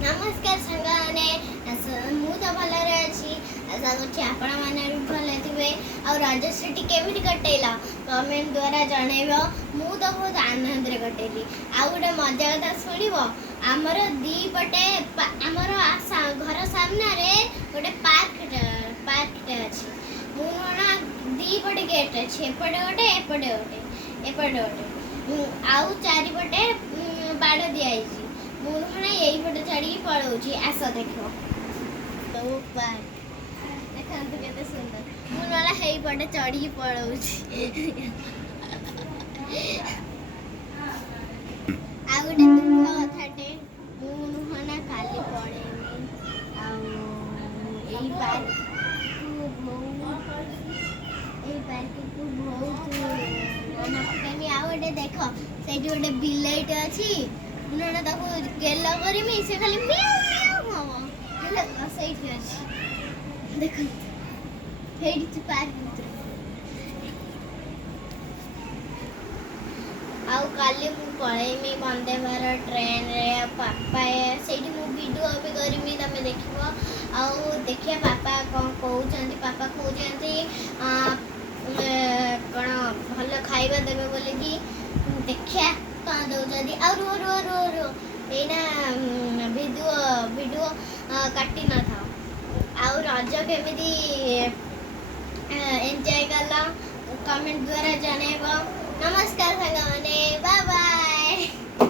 नमस्कार सांगाने मु तो भलरे अछि आशा करछि आपण माने भी भले थिबे और रजस्ट्री केमिति कटेला कमेंट द्वारा जणेबो मु तो बहुत आनंद रे कटेली आ गोटे मजा कथा सुनिबो हमर दी पटे हमर घर सामने रे गोटे पार्क अछि मु ना दी पटे गेट अछि एपटे गोटे एपटे गोटे एपटे गोटे आउ चारि पटे बाड़ दियाइछि मुहना यही पटे चढ़ी पड़ोची आस देखो तो पार्क देखंतु केते सुंदर मुहना हेई पटे चढ़ी पड़ोची आ गोटे दुख कथाटे मुहना काली पड़ेनी आ एई पार्क को बहुत मन पकेनी आ गोटे देखो सेठी गोटे बिलेट अछि उन्होंने ताको गेला करी में से खाली म्याऊ म्याऊ मामा हेले सही अछि देखो हेडी तू पार्क भीतर आउ काली मु पळेमी वंदे भारत ट्रेन रे पापा सेठी मु वीडियो अभी करमी तमे देखिबो आउ देखिया पापा कोन कहउचंती पापा कहउचंती कोन भलो खाइबा देबे बोले कि देखिया कौन दौरादी और रो एना वीडियो काटी न था और रज केमिति एंजॉय करला कमेंट द्वारा जनेबो नमस्कार सागा माने बाय बाय।